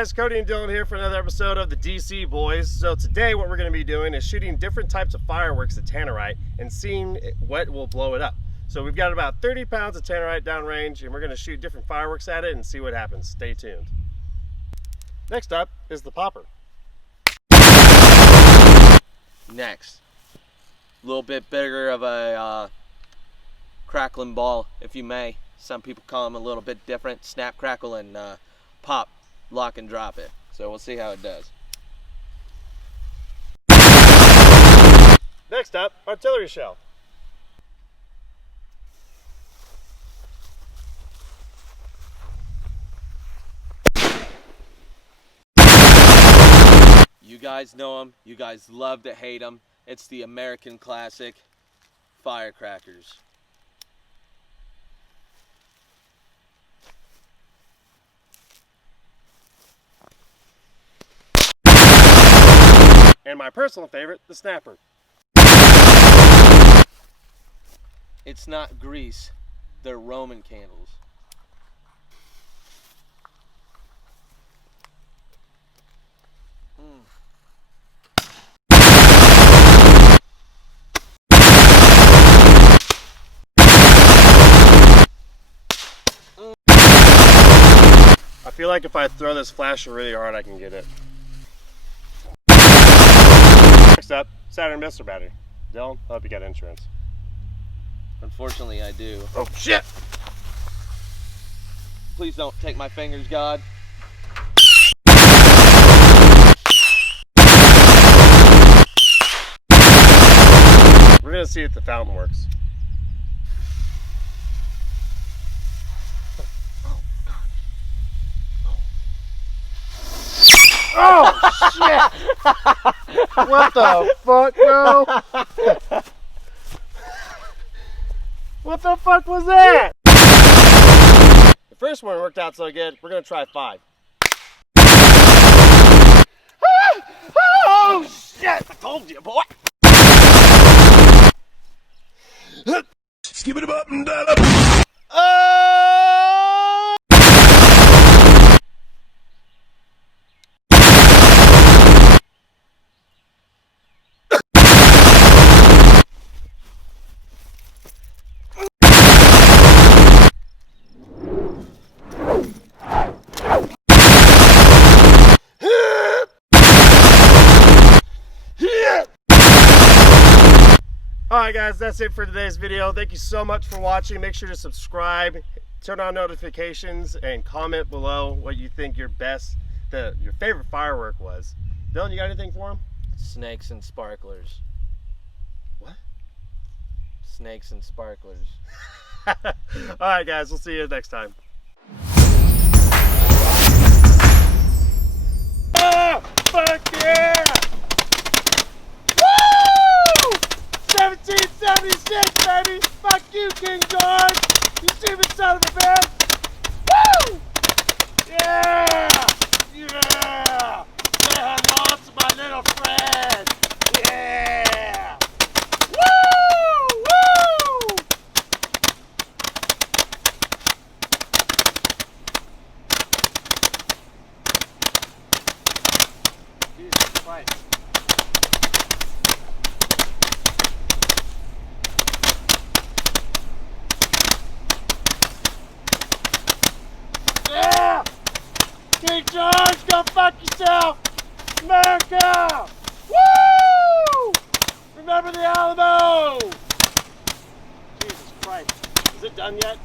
guys, Cody and Dylan here for another episode of the DC Boys. So today what we're going to be doing is shooting different types of fireworks at Tannerite and seeing what will blow it up. So we've got about 30 pounds of Tannerite downrange and we're going to shoot different fireworks at it and see what happens. Stay tuned. Next up is the popper. Next, a little bit bigger of a crackling ball, if you may. Some people call them a little bit different. Snap, crackle, and pop, lock and drop it. So we'll see how it does. Next up, artillery shell. You guys know them. You guys love to hate them. It's the American classic, firecrackers. And my personal favorite, the snapper. It's not grease. They're Roman candles. I feel like if I throw this flasher really hard, I can get it. Next up, Saturn missile battery. Dylan, I hope you got insurance. Unfortunately, I do. Oh shit! Please don't take my fingers, God. We're gonna see if the fountain works. Oh shit! What the fuck, bro? What the fuck was that? The first one worked out so good, we're gonna try 5. Oh shit! I told you, boy! Skip it up and down up. Alright guys, that's it for today's video. Thank you so much for watching. Make sure to subscribe, turn on notifications, and comment below what you think your favorite firework was. Dylan, you got anything for him? Snakes and sparklers. What? Snakes and sparklers. Alright guys, we'll see you next time. Oh, fuck yeah! 1776, baby! Fuck you, King George! You stupid son of a bitch! Woo! Yeah! Yeah! Say hello to my little friend! Yeah! Woo! Woo! Jesus Christ. Yeah! King George, go fuck yourself! America! Woo! Remember the Alamo! Jesus Christ. Is it done yet?